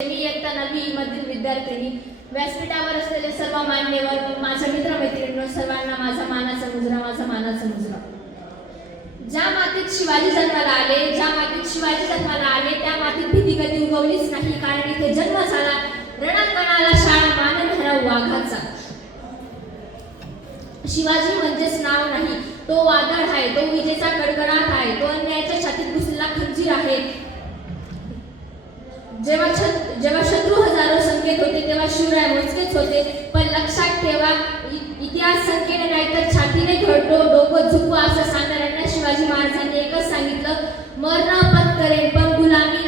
मी इयत्ता 9वी मधील विद्यार्थिनी. व्यासपीठावर असलेले सर्व मान्यवर, माझ्या मित्रमैत्रिणींनो, सर्वांना माझा मानाचा मुजरा. ज्या मातीत शिवाजी जन्माला आले, त्या मातीत भीती कधी उगवलीच नाही, कारण इथे जन्म झाला रणांगणाला शाळा मानणारा वाघाचा. शिवाजी म्हणजेच नाव नाही, तो वादळ आहे, तो विजेचा कडकडाट आहे, तो अन्यायाच्या छातीत घुसलेला खंजीर आहे. जेव्हा शत्रू हजारो संख्येत होते, तेव्हा शिवराय मोजकेच होते. पण लक्षात ठेवा, इतिहास संख्येने नाही तर छातीने घडतो. डोकं झुकवा असं सांगणाऱ्यांना शिवाजी महाराजांनी एकच सांगितलं, मरण पत्करेन पण गुलामी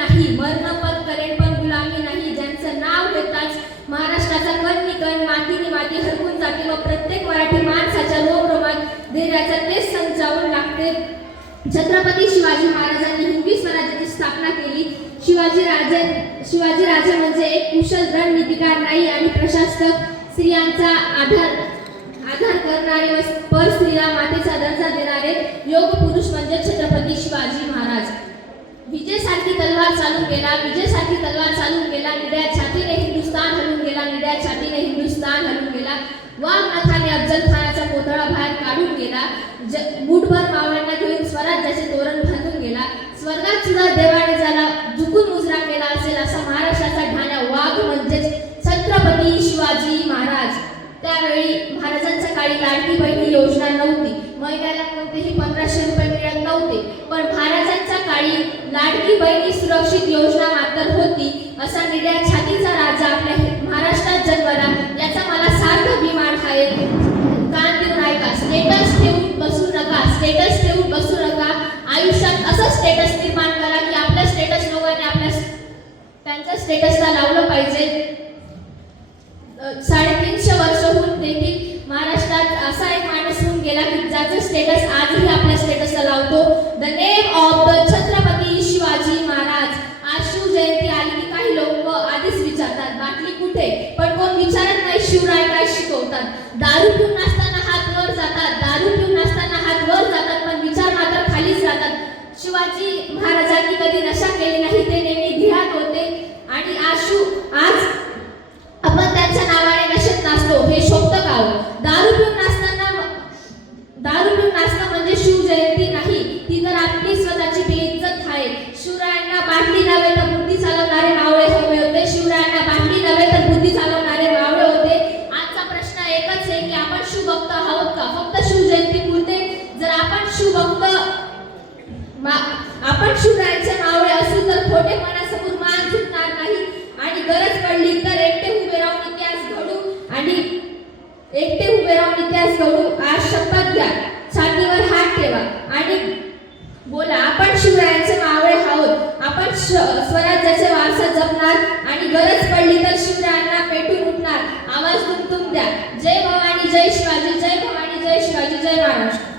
नाही. ज्यांचं नाव घेताच महाराष्ट्राचा कण मातीने माती हरपून जाते व प्रत्येक मराठी माणसाच्या रोमरोमात धैर्याचा तेच संचावून लागते. छत्रपती शिवाजी महाराजांनी हिंदवी स्वराज्याची स्थापना केली. शिवाजी राजे म्हणजे एक कुशल रणनीतिकार नाही आणि प्रशासक, स्त्रियांचा आधार करणारे व पर स्त्रीला मातेचा दर्जा देणारे योग पुरुष म्हणजे छत्रपती शिवाजी महाराज. विजयसारखी तलवार चालून गेला, निड्या छातीने हिंदुस्तान हलून गेला. वाघ नखाने अफजल खानाचा पुतळा बाहेर काढून गेला. मुठभर मावळ्यांना घेऊन स्वराज्याचे तोरण बांधून गेला. स्वर्गात सुद्धा देवाने ज्याला झुकून मुजरा केला असेल असा महाराष्ट्राचा ढाण्या वाघ म्हणजेच छत्रपती शिवाजी महाराज. त्यावेळी महाराजांच्या काळी लाडकी बहिणी योजना नव्हती, महिन्याला कोणतेही 1500 रुपये मिळत नव्हते. पण महाराजांच्या काळी लाडकी बहिणी सुरक्षित योजना मात्र होती. असा निड्या छातीचा राजा आपल्या महाराष्ट्रात जन्मला, याचा मला सार्थ अभिमान आहे. कान देऊन ऐका, स्टेटस ठेवून बसू नका. आयुष्यात असं स्टेटस निर्माण करा की आपल्या स्टेटस लोकांनी त्यांच्या स्टेटसला लावलं पाहिजे. 350 वर्ष होऊन देखील महाराष्ट्रात असा एक माणूस होऊन गेला की ज्याचं स्टेटस आजही आपल्या स्टेटसला लावतो. The name of the Chhatrapati Shivaji Maharaj. आज शिवजयंती आली की काही लोक आधीच विचारतात, बाटली कुठे? पण कोण विचारत नाही शिवराय काय शिकवतात. दारू पिऊन नसताना हात वर जातात, पण विचार मात्र खालीच राहतात. शिवाजी महाराजांनी कधी नशा केली नाही, ते नेहमी ध्यात होते. आणि आज आपण त्यांच्या नावाने नशेत नाचतो, हे शोभतं का? दारू पिऊन नाचणं म्हणजे शिवजयंती नाही, ती तर आपली स्वतःची बेइज्जत आहे. शिवरायांना बाटली नव्हे तर बुद्धी चालवणारे मावळे हवे होते. आजचा प्रश्न एकच आहे की आपण शिवभक्त आहोत का? फक्त शिवजयंती पुरते जर आपण शिवरायांचे मावळे असू तर खोटेपणासमोर मान झुकणार नाही आणि गरज पडली तर एकटे उभे राहून इतिहास घडू. आज शपथ घ्या, छातीवर हात ठेवा आणि बोला, आपण शिवरायांचे मावळे आहोत. आपण स्वराज्याचे वारसा जपणार आणि गरज पडली तर शिवरायांना